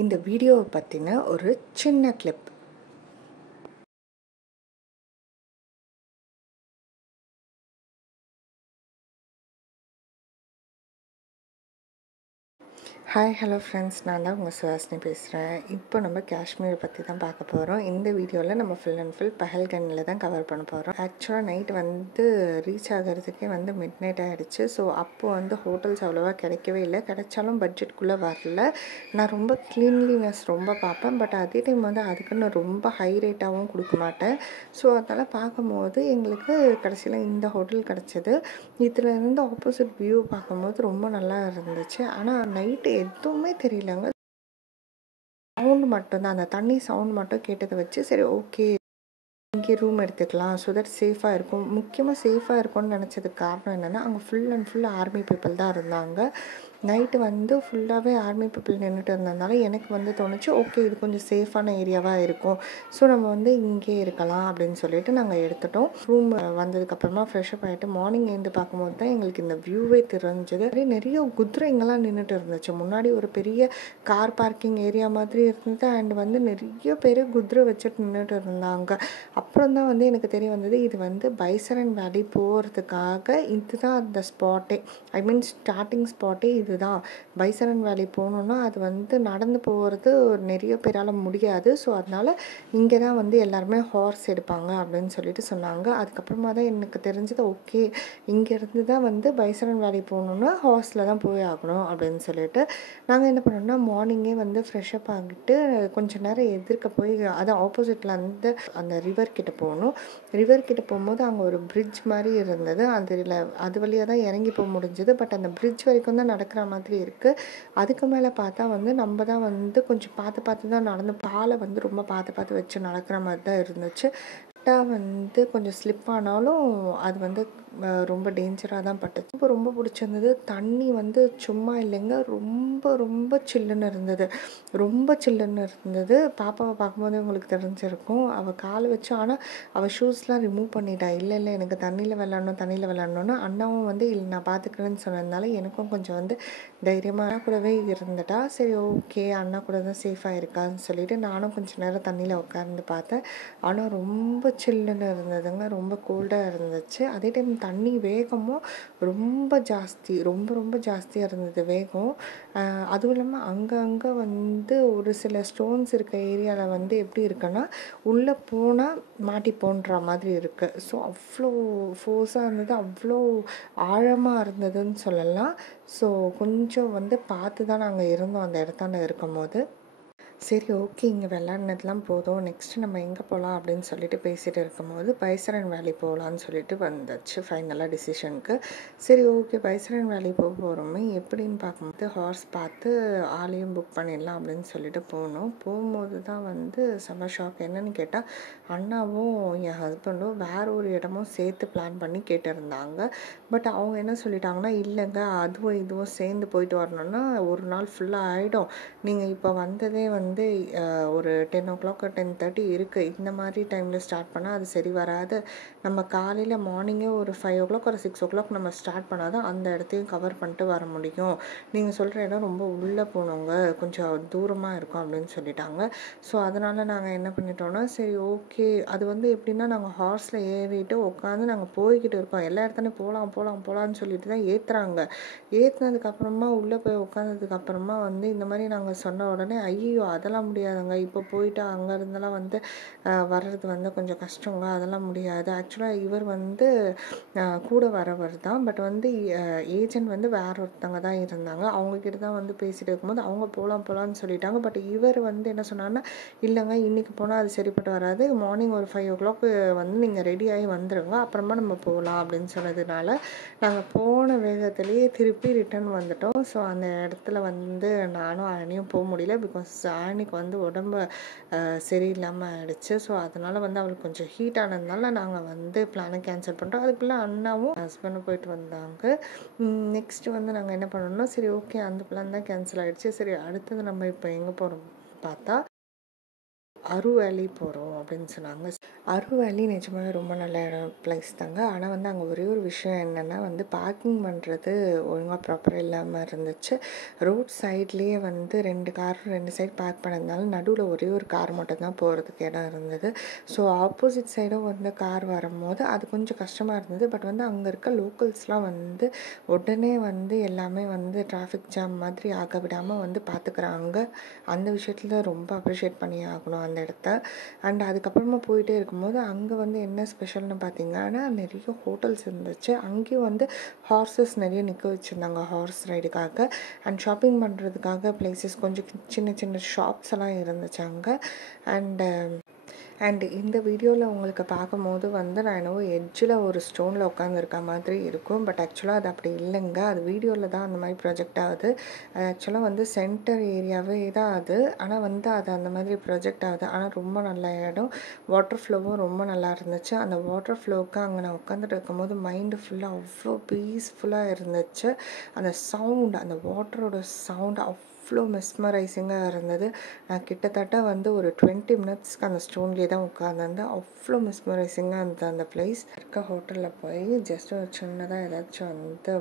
இந்த வீடியோவை பற்றின ஒரு சின்ன கிளிப். ஹாய் ஹலோ ஃப்ரெண்ட்ஸ், நான் தான் உங்கள் சுஹாசினி பேசுகிறேன். இப்போ நம்ம காஷ்மீரை பற்றி தான் பார்க்க போகிறோம். இந்த வீடியோவில் நம்ம ஃபுல் அண்ட் ஃபுல் பஹல்கனில் தான் கவர் பண்ண போகிறோம். ஆக்சுவலாக நைட் ரீச் ஆகிறதுக்கே மிட் நைட் ஆகிடுச்சு. ஸோ அப்போது ஹோட்டல்ஸ் அவ்வளோவா கிடைக்கவே இல்லை. கிடைச்சாலும் பட்ஜெட்குள்ளே வரல. நான் ரொம்ப க்ளீன்லினஸ் ரொம்ப பார்ப்பேன். பட் அதே டைம் அதுக்குன்னு ரொம்ப ஹை ரேட்டாகவும் கொடுக்க மாட்டேன். ஸோ அதனால் பார்க்கும்போது எங்களுக்கு கடைசியில் இந்த ஹோட்டல் கிடச்சிது. இதில் இருந்து ஆப்போசிட் வியூ பார்க்கும்போது ரொம்ப நல்லா இருந்துச்சு. ஆனால் நைட்டு எதுவுமே தெரியலங்க. சவுண்டு மட்டும்தான், அந்த தண்ணி சவுண்ட் மட்டும் கேட்டதை வச்சு சரி ஓகே இங்கே ரூம் எடுத்துக்கலாம், ஸோ தட் சேஃபாக இருக்கும். முக்கியமாக சேஃபாக இருக்கும்னு நினச்சதுக்கு காரணம் என்னென்னா, அங்கே full and full army people தான் இருந்தாங்க. நைட்டு ஃபுல்லாகவே ஆர்மி பீப்புள் நின்றுட்டு இருந்ததுனால எனக்கு தோணுச்சு, ஓகே இது கொஞ்சம் சேஃபான ஏரியாவாக இருக்கும், ஸோ நம்ம இங்கே இருக்கலாம் அப்படின்னு சொல்லிட்டு நாங்கள் எடுத்துட்டோம். ரூம் வந்ததுக்கப்புறமா ஃப்ரெஷ்அப் ஆகிட்டு மார்னிங் எழுந்து பார்க்கும்போது தான் எங்களுக்கு இந்த வியூவே தெரிஞ்சது. நிறைய குதிரைங்கெல்லாம் நின்றுட்டு இருந்துச்சு. முன்னாடி ஒரு பெரிய கார் பார்க்கிங் ஏரியா மாதிரி இருந்தது. அண்ட் நிறைய பேர் குதிரை வச்சுட்டு நின்றுட்டு இருந்தாங்க. அப்புறம் தான் எனக்கு தெரிய வந்தது, இது பைசரன் வேலி போகிறதுக்காக இதுதான் அந்த ஸ்பாட்டே. ஐ மீன் ஸ்டார்டிங் ஸ்பாட்டே இதுதான். பைசரன் வேலி போகணுன்னா அது நடந்து போகிறது நிறைய பேரால் முடியாது. ஸோ அதனால் இங்கே தான் எல்லாருமே ஹார்ஸ் எடுப்பாங்க அப்படின்னு சொல்லிட்டு சொன்னாங்க. அதுக்கப்புறமா தான் எனக்கு தெரிஞ்சது, ஓகே இங்கேருந்து தான் பைசரன் வேலி போகணுன்னா ஹார்ஸில் தான் போய் ஆகணும் அப்படின்னு சொல்லிட்டு நாங்கள் என்ன பண்ணோம்னா மார்னிங்கே ஃப்ரெஷ்அப் ஆகிட்டு கொஞ்சம் நேரம் எதிர்க்க போய் அது ஆப்போசிட்டில் அந்த ரிவர் கிட்ட போகணும். ரிவர் கிட்ட போகும்போது அங்கே ஒரு பிரிட்ஜ் மாதிரி இருந்தது. அது வழியாக தான் இறங்கி போக முடிஞ்சது. பட் அந்த பிரிட்ஜ் வரைக்கும் தான் நடக்கிற மாதிரி இருக்குது. அதுக்கு மேலே பார்த்தா நம்ம தான் கொஞ்சம் பார்த்து பார்த்து தான் நடந்து பாலை ரொம்ப பார்த்து பார்த்து வச்சு நடக்கிற மாதிரி தான் இருந்துச்சு. கொஞ்சம் ஸ்லிப் ஆனாலும் அது ரொம்ப டேஞ்சராக தான் பட்டுச்சு. இப்போ ரொம்ப பிடிச்சிருந்தது. தண்ணி சும்மா இல்லைங்க, ரொம்ப ரொம்ப சில்லுன்னு இருந்தது. ரொம்ப சில்லுன்னு இருந்தது. பாப்பாவை பார்க்கும்போது உங்களுக்கு தெரிஞ்சிருக்கும். அவள் காலை வச்சு, ஆனால் அவள் ஷூஸ்லாம் ரிமூவ் பண்ணிட்டா. இல்லை இல்லை எனக்கு தண்ணியில் விளாட்ணுன்னு அண்ணாவும் இல்லை நான் பார்த்துக்கிறேன்னு சொன்னதுனால எனக்கும் கொஞ்சம் தைரியமாக கூடவே இருந்துட்டா. சரி ஓகே அண்ணா கூட தான் சேஃபாக இருக்கான்னு சொல்லிட்டு நானும் கொஞ்சம் நேரம் தண்ணியில் உட்கார்ந்து பார்த்தேன். ஆனால் ரொம்ப சில்லுன்னு இருந்ததுங்க, ரொம்ப கோல்டாக இருந்துச்சு. அதே டைம் தண்ணி வேகமும் ரொம்ப ஜாஸ்தி, ரொம்ப ரொம்ப ஜாஸ்தியாக இருந்தது வேகம். அதுவும் இல்லாமல் அங்கங்கே ஒரு சில ஸ்டோன்ஸ் இருக்க ஏரியாவில் எப்படி இருக்குன்னா உள்ளே போனால் மாட்டி போன்ற மாதிரி இருக்குது. ஸோ அவ்வளோ ஃபோர்ஸாக இருந்தது, அவ்வளோ ஆழமாக இருந்ததுன்னு சொல்லலாம். ஸோ கொஞ்சம் பார்த்து தான் நாங்கள் இருந்தோம் அந்த இடத்தாண்ட இருக்கும்போது. சரி ஓகே இங்கே விளாட்னதுலாம் போதும், நெக்ஸ்ட்டு நம்ம எங்கே போகலாம் அப்படின்னு சொல்லிட்டு பேசிகிட்டு இருக்கும்போது பைசரன் வேலி போகலான்னு சொல்லிட்டு வந்துச்சு ஃபைனலாக டிசிஷனுக்கு. சரி ஓகே பைசரன் வேலி போக போகிறோமே எப்படின்னு பார்க்கும்போது ஹார்ஸ் பார்த்து ஆளையும் புக் பண்ணிடலாம் அப்படின்னு சொல்லிட்டு போனோம். போகும்போது தான் செம்ம ஷாக். என்னன்னு கேட்டால் அண்ணாவும் என் ஹஸ்பண்டும் வேற ஒரு இடமும் சேர்த்து பிளான் பண்ணி கேட்டிருந்தாங்க. பட் அவங்க என்ன சொல்லிட்டாங்கன்னா, இல்லைங்க அதுவும் இதுவும் சேர்ந்து போயிட்டு வரணுன்னா ஒரு நாள் ஃபுல்லாக ஆகிடும். நீங்கள் இப்போ வந்ததே ஒரு 10 o'clock 10:30 இருக்குது. இந்த மாதிரி டைமில் ஸ்டார்ட் பண்ணால் அது சரி வராது. நம்ம காலையில் மார்னிங்கே ஒரு 5 o'clock ஒரு 6 o'clock நம்ம ஸ்டார்ட் பண்ணால் தான் அந்த இடத்தையும் கவர் பண்ணிட்டு வர முடியும். நீங்கள் சொல்கிற இடம் ரொம்ப உள்ளே போனவங்க, கொஞ்சம் தூரமாக இருக்கும் அப்படின்னு சொல்லிட்டாங்க. ஸோ அதனால் நாங்கள் என்ன பண்ணிட்டோன்னா, சரி ஓகே அது எப்படின்னா நாங்கள் ஹார்ஸில் ஏறிட்டு உட்காந்து நாங்கள் போய்கிட்டு இருக்கோம். எல்லா இடத்துலையும் போகலான்னு சொல்லிட்டு தான் ஏற்றுறாங்க. ஏற்றுனதுக்கப்புறமா உள்ளே போய் உட்காந்ததுக்கப்புறமா இந்த மாதிரி நாங்கள் சொன்ன உடனே, ஐயோ அதெல்லாம் முடியாதுங்க, இப்போ போயிட்டு அங்கே இருந்தெல்லாம் வர்றது கொஞ்சம் கஷ்டங்க, அதெல்லாம் முடியாது. ஆக்சுவலாக இவர் கூட வரவர் தான். பட் ஏஜென்ட் வேற ஒருத்தவங்க தான் இருந்தாங்க. அவங்கக்கிட்ட தான் பேசிகிட்டு இருக்கும்போது அவங்க போகலான்னு சொல்லிட்டாங்க. பட் இவர் என்ன சொன்னார்னா, இல்லைங்க இன்றைக்கி போனால் அது சரிப்பட்டு வராது, மார்னிங் ஒரு 5 o'clock நீங்கள் ரெடியாகி வந்துடுங்க, அப்புறமா நம்ம போகலாம் அப்படின்னு சொன்னதுனால நாங்கள் போன வேகத்திலேயே திருப்பி ரிட்டர்ன் வந்துட்டோம். ஸோ அந்த இடத்துல நானும் ஆனியும் போக முடியல. பிகாஸ் ஆனிக்கு உடம்பு சரியில்லாமல் ஆகிடுச்சு. ஸோ அதனால் அவளுக்கு கொஞ்சம் ஹீட் ஆனதுனால நாங்கள் பிளானை கேன்சல் பண்ணிட்டோம். அதுக்குள்ளே அண்ணாவும் ஹஸ்பண்டும் போயிட்டு வந்தாங்க. நெக்ஸ்ட்டு நாங்கள் என்ன பண்ணோம்னா, சரி ஓகே அந்த பிளான் தான் கேன்சல் ஆகிடுச்சு. சரி அடுத்தது நம்ம இப்போ எங்கே போகிறோம் பார்த்தா அரு வேலி போகிறோம் அப்படின்னு சொன்னாங்க. அரு வேலி நிஜமாவே ரொம்ப நல்ல பிளேஸ் தாங்க. ஆனால் வந்து அங்கே ஒரே ஒரு விஷயம் என்னென்னா வந்து பார்க்கிங் பண்ணுறது ஒழுங்காக ப்ராப்பராக இல்லாமல் இருந்துச்சு. ரோட் சைட்லேயே வந்து 2 கார் 2 சைடு பார்க் பண்ணதுனால நடுவில் ஒரே ஒரு கார் மட்டும்தான் போகிறதுக்கு இடம் இருந்தது. ஸோ ஆப்போசிட் சைடும் வந்து கார் வரும்போது அது கொஞ்சம் கஷ்டமாக இருந்தது. பட் வந்து அங்கே இருக்க லோக்கல்ஸ்லாம் வந்து உடனே வந்து எல்லாமே வந்து டிராஃபிக் ஜாம் மாதிரி ஆக விடாமல் வந்து பார்த்துக்கிறாங்க. அந்த விஷயத்தில் ரொம்ப அப்ரிஷியேட் பண்ணி ஆகணும் அந்த இடத்த. அண்ட் அதுக்கப்புறமா போயிட்டே இருக்கும்போது அங்கே வந்து என்ன ஸ்பெஷல்னு பார்த்தீங்கன்னா நிறைய ஹோட்டல்ஸ் இருந்துச்சு. அங்கேயும் வந்து ஹார்ஸஸ் நிறைய நிற்க வச்சுருந்தாங்க ஹார்ஸ் ரைடுக்காக. அண்ட் ஷாப்பிங் பண்ணுறதுக்காக பிளேசஸ் கொஞ்சம் சின்ன சின்ன ஷாப்ஸ் எல்லாம் இருந்துச்சு அங்கே. அண்ட் இந்த வீடியோவில் உங்களுக்கு பார்க்கும்போது வந்து நான் என்னவோ எட்ஜில் ஒரு ஸ்டோனில் உட்காந்துருக்க மாதிரி இருக்கும். பட் ஆக்சுவலாக அது அப்படி இல்லைங்க. அது வீடியோவில் தான் அந்த மாதிரி ப்ரொஜெக்ட் ஆகுது. அது ஆக்சுவலாக வந்து சென்டர் ஏரியாவே தான் அது. ஆனால் வந்து அது அந்த மாதிரி ப்ரொஜெக்ட் ஆகுது. ஆனால் ரொம்ப நல்ல இடம். வாட்டர் ஃப்ளோவும் ரொம்ப நல்லா இருந்துச்சு. அந்த வாட்டர் ஃப்ளோவுக்கு அங்கே நான் உட்காந்துட்டு இருக்கும்போது மைண்டு ஃபுல்லாக அவ்வளோ பீஸ்ஃபுல்லாக இருந்துச்சு. அந்த சவுண்ட், அந்த வாட்டரோட சவுண்ட் அவ்வளோ மெஸ்மரைசிங்காக இருந்தது. நான் கிட்டத்தட்ட வந்து ஒரு 20 மினிட்ஸ்க்கு அந்த ஸ்டோன்லேயே தான் உட்காந்துருந்தேன். அவ்வளோ மெஸ்மரைசிங்காக இருந்தது அந்த பிளேஸ். இருக்க ஹோட்டலில் போய் ஜஸ்ட் ஒரு சின்னதாக ஏதாச்சும் வந்து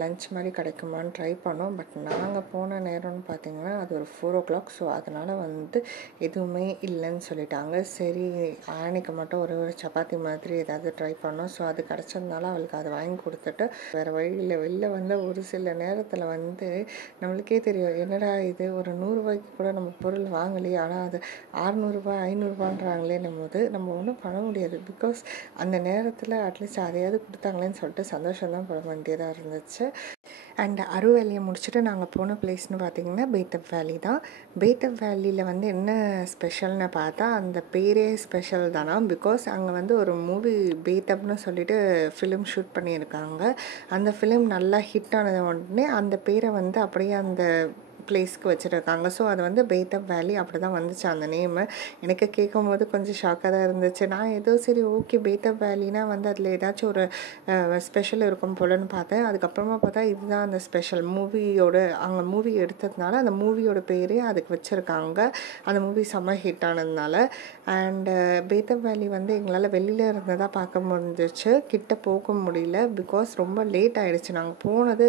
லன்ச் மாதிரி கிடைக்குமான்னு ட்ரை பண்ணோம். பட் நாங்கள் போன நேரம்னு பார்த்திங்கன்னா அது ஒரு 4 o'clock. ஸோ அதனால் வந்து எதுவுமே இல்லைன்னு சொல்லிட்டாங்க. சரி ஆனிக்கு மட்டும் ஒரு சப்பாத்தி மாதிரி ஏதாவது ட்ரை பண்ணோம். ஸோ அது கிடச்சதுனால அவளுக்கு அதை வாங்கி கொடுத்துட்டு வேறு வழியில் வெளில வந்து ஒரு சில நேரத்தில் வந்து நம்மளுக்கே தெரியும் என்னடா இது ஒரு 100 ரூபாய்க்கு கூட நம்ம பொருள் வாங்கலையே, ஆனால் அது 600 ரூபாய் 500 ரூபான்றாங்களேன்னும் போது நம்ம ஒன்றும் பண்ண முடியாது. பிகாஸ் அந்த நேரத்தில் அட்லீஸ்ட் அதையாவது கொடுத்தாங்களேன்னு சொல்லிட்டு சந்தோஷம்தான் பட வேண்டியதாக இருந்துச்சு. அண்ட் அரு வேலியை முடிச்சுட்டு நாங்கள் போன பிளேஸ்னு பார்த்திங்கன்னா பேத்தப் வேலி தான். பேத்தப் வேலியில் வந்து என்ன ஸ்பெஷல்னு பார்த்தா அந்த பேரே ஸ்பெஷல் தானா. பிகாஸ் அங்கே வந்து ஒரு மூவி பேத்தப்னு சொல்லிட்டு ஃபிலிம் ஷூட் பண்ணியிருக்காங்க. அந்த ஃபிலிம் நல்லா ஹிட் ஆனது உடனே அந்த பேரை வந்து அப்படியே அந்த பிளேஸ்க்கு வச்சுருக்காங்க. ஸோ அது வந்து பேத்தப் வேலி அப்படி தான் வந்துச்சு அந்த நேமு. எனக்கு கேட்கும் போது கொஞ்சம் ஷாக்காக தான் இருந்துச்சு. நான் ஏதோ சரி ஓகே பேத்தப் வேலினா வந்து அதில் ஏதாச்சும் ஒரு ஸ்பெஷல் இருக்கும் போலன்னு பார்த்தேன். அதுக்கப்புறமா பார்த்தா இதுதான் அந்த ஸ்பெஷல் மூவியோட அங்கே மூவி எடுத்ததுனால அந்த மூவியோட பேரே அதுக்கு வச்சுருக்காங்க. அந்த மூவி செம்ம ஹிட் ஆனதுனால. அண்டு பேத்தப் வேலி வந்து எங்களால் வெளியில் இருந்ததாக பார்க்க முடிஞ்சிச்சு. கிட்ட போக முடியல. பிகாஸ் ரொம்ப லேட் ஆகிடுச்சு. நாங்கள் போனது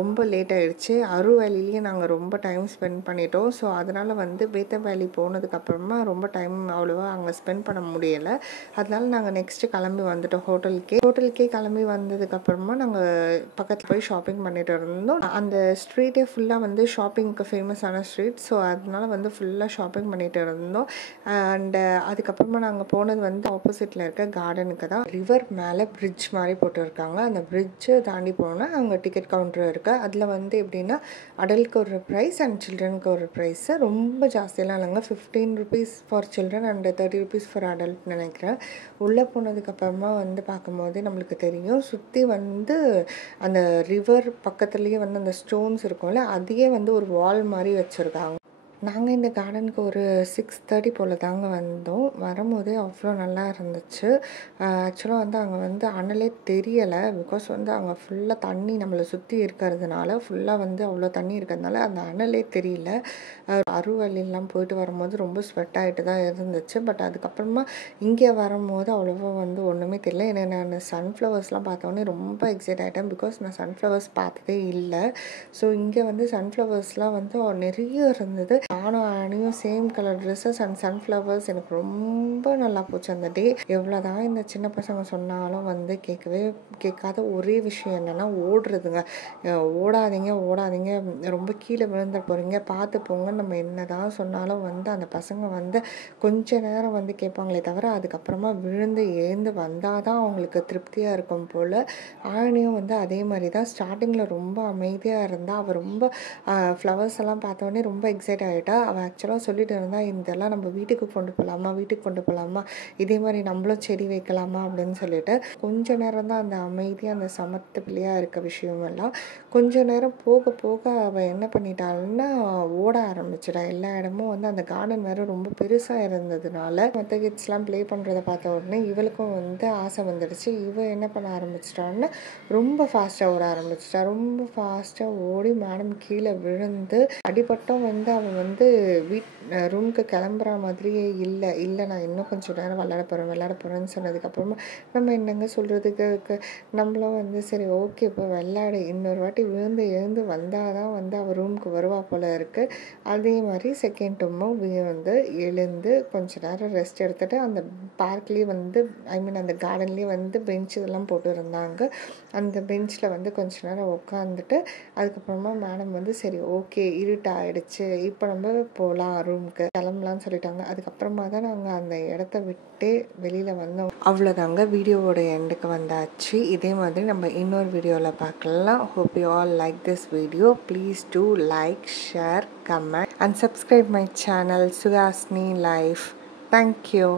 ரொம்ப லேட் ஆகிடுச்சு. அரு வேலிலேயே நாங்கள் ரொம்ப டைம் ஸ்பெண்ட் பண்ணிட்டோம். ஸோ அதனால் வந்து பேத்தப் வேலி போனதுக்கப்புறமா ரொம்ப டைம் அவ்வளோவா அங்கே ஸ்பெண்ட் பண்ண முடியலை. அதனால நாங்கள் நெக்ஸ்ட்டு கிளம்பி வந்துட்டோம் ஹோட்டலுக்கே கிளம்பி வந்ததுக்கப்புறமா நாங்கள் பக்கத்தில் போய் ஷாப்பிங் பண்ணிட்டு இருந்தோம். அந்த ஸ்ட்ரீட்டே ஃபுல்லாக வந்து ஷாப்பிங்க்கு ஃபேமஸான ஸ்ட்ரீட். ஸோ அதனால வந்து ஃபுல்லாக ஷாப்பிங் பண்ணிட்டு இருந்தோம். அண்டு அதுக்கப்புறமா நாங்கள் போனது வந்து ஆப்போசிட்டில் இருக்க கார்டனுக்கு தான். ரிவர் மேலே பிரிட்ஜ் மாதிரி போட்டுருக்காங்க. அந்த பிரிட்ஜை தாண்டி போனால் அங்கே டிக்கெட் கவுண்டர் இருக்குது. அதில் வந்து எப்படின்னா அடல்ட்க்கு ஒரு ப்ரைஸ் அண்ட் சில்ட்ரனுக்கு ஒரு ப்ரைஸு. ரொம்ப ஜாஸ்தியெல்லாம் இல்லைங்க. 15 rupees for children and 30 rupees for adult நினைக்கிறேன். உள்ளே போனதுக்கப்புறமா வந்து பார்க்கும்போது நம்மளுக்கு தெரியும் சுற்றி வந்து அந்த ரிவர் பக்கத்துலேயே வந்து அந்த ஸ்டோன்ஸ் இருக்கும்ல அதையே வந்து ஒரு வால் மாதிரி வச்சுருக்காங்க. நாங்கள் இந்த கார்டனுக்கு ஒரு 6:30 போல் தாங்க வந்தோம். வரும்போதே அவ்வளோ நல்லா இருந்துச்சு. ஆக்சுவலாக வந்து அங்கே வந்து அனலே தெரியலை. பிகாஸ் வந்து அங்கே ஃபுல்லாக தண்ணி நம்மளை சுற்றி இருக்கிறதுனால ஃபுல்லாக வந்து அவ்வளோ தண்ணி இருக்கிறதுனால அந்த அனலே தெரியல. அருவழிலாம் போயிட்டு வரும்போது ரொம்ப ஸ்வெட் ஆகிட்டு தான் இருந்துச்சு. பட் அதுக்கப்புறமா இங்கே வரும்போது அவ்வளோவா வந்து ஒன்றுமே தெரியல. ஏன்னா நான் சன்ஃப்ளவர்ஸ்லாம் பார்த்தோன்னே ரொம்ப எக்ஸைட் ஆகிட்டேன். பிகாஸ் நான் சன்ஃப்ளவர்ஸ் பார்த்ததே இல்லை. ஸோ இங்கே வந்து சன்ஃப்ளவர்ஸ்லாம் வந்து நிறைய இருந்தது. நானும் ஆனியும் same colour dresses and sunflowers. எனக்கு ரொம்ப நல்லா போச்சு அந்த டே. எவ்வளோதான் இந்த சின்ன பசங்க சொன்னாலும் வந்து கேட்காத ஒரே விஷயம் என்னென்னா ஓடுறதுங்க. ஓடாதீங்க ரொம்ப கீழே விழுந்துட போகிறீங்க பார்த்து போங்க. நம்ம என்ன தான் சொன்னாலும் வந்து அந்த பசங்க வந்து கொஞ்ச நேரம் வந்து கேட்பாங்களே தவிர அதுக்கப்புறமா விழுந்து எழுந்து வந்தால் தான் அவங்களுக்கு திருப்தியாக இருக்கும் போல். ஆனியும் வந்து அதே மாதிரி தான். ஸ்டார்டிங்கில் ரொம்ப அமைதியாக இருந்தால் அவள் ரொம்ப ஃப்ளவர்ஸ் எல்லாம் பார்த்தோன்னே ரொம்ப எக்ஸைட் ஆகிட்டா. அவள் ஆக்சுவலாக சொல்லிட்டு இருந்தால் இதெல்லாம் நம்ம வீட்டுக்கு கொண்டு போகலாமா இதே மாதிரி நம்மளும் செடி வைக்கலாமா அப்படின்னு சொல்லிட்டு. கொஞ்ச நேரம் தான் அந்த அமைதி அந்த சமத்து பிள்ளையாக இருக்க விஷயமெல்லாம். கொஞ்ச நேரம் போக போக அவள் என்ன பண்ணிட்டாள்னா ஓட ஆரம்பிச்சிட்டா. எல்லா இடமும் வந்து அந்த கார்டன் வேறு ரொம்ப பெருசாக இருந்ததுனால மற்ற கிட்ஸ்லாம் ப்ளே பண்ணுறத பார்த்த உடனே இவளுக்கும் வந்து ஆசை வந்துடுச்சு. இவள் என்ன பண்ண ஆரம்பிச்சிட்டான்னு ரொம்ப ஃபாஸ்ட்டாக ஓட ஆரம்பிச்சிட்டா. ரொம்ப ஃபாஸ்ட்டாக ஓடி மேடம் கீழே விழுந்து அடிபட்டும் வந்து அவள் வந்து ரூமுக்கு கிளம்புற மாதிரியே இல்லை நான் இன்னும் கொஞ்சம் நேரம் விளையாட போகிறேன்னு சொன்னதுக்கப்புறமா நம்ம என்னங்க சொல்கிறதுக்கு நம்மளும் வந்து சரி ஓகே இப்போ விளையாடு, இன்னொரு வாட்டி விழுந்து எழுந்து வந்தால் தான் வந்து அவள் ரூமுக்கு வருவா போல் இருக்குது. அதே மாதிரி செகண்ட் டைமும் வந்து எழுந்து கொஞ்ச நேரம் ரெஸ்ட் எடுத்துகிட்டு அந்த பார்க்லேயே வந்து அந்த கார்டன்லேயே வந்து பெஞ்ச் இதெல்லாம் போட்டு இருந்தாங்க. அந்த பெஞ்சில் வந்து கொஞ்ச நேரம் உட்காந்துட்டு அதுக்கப்புறமா மேடம் வந்து சரி ஓகே இருட்டாயிடுச்சு, இப்போ நம்ம போகலாம் ரூமுக்கு கிளம்பலான்னு சொல்லிட்டாங்க. அதுக்கப்புறமா தான் நாங்கள் அந்த இடத்த விட்டு வெளியில் வந்தோம். அவ்வளோதாங்க, வீடியோவோட எண்டுக்கு வந்தாச்சு. இதே மாதிரி நம்ம இன்னொரு வீடியோவில் பார்க்கலாம். Hope you all like this video. Please do like, share, comment and subscribe my channel Suhasini Life. Thank you.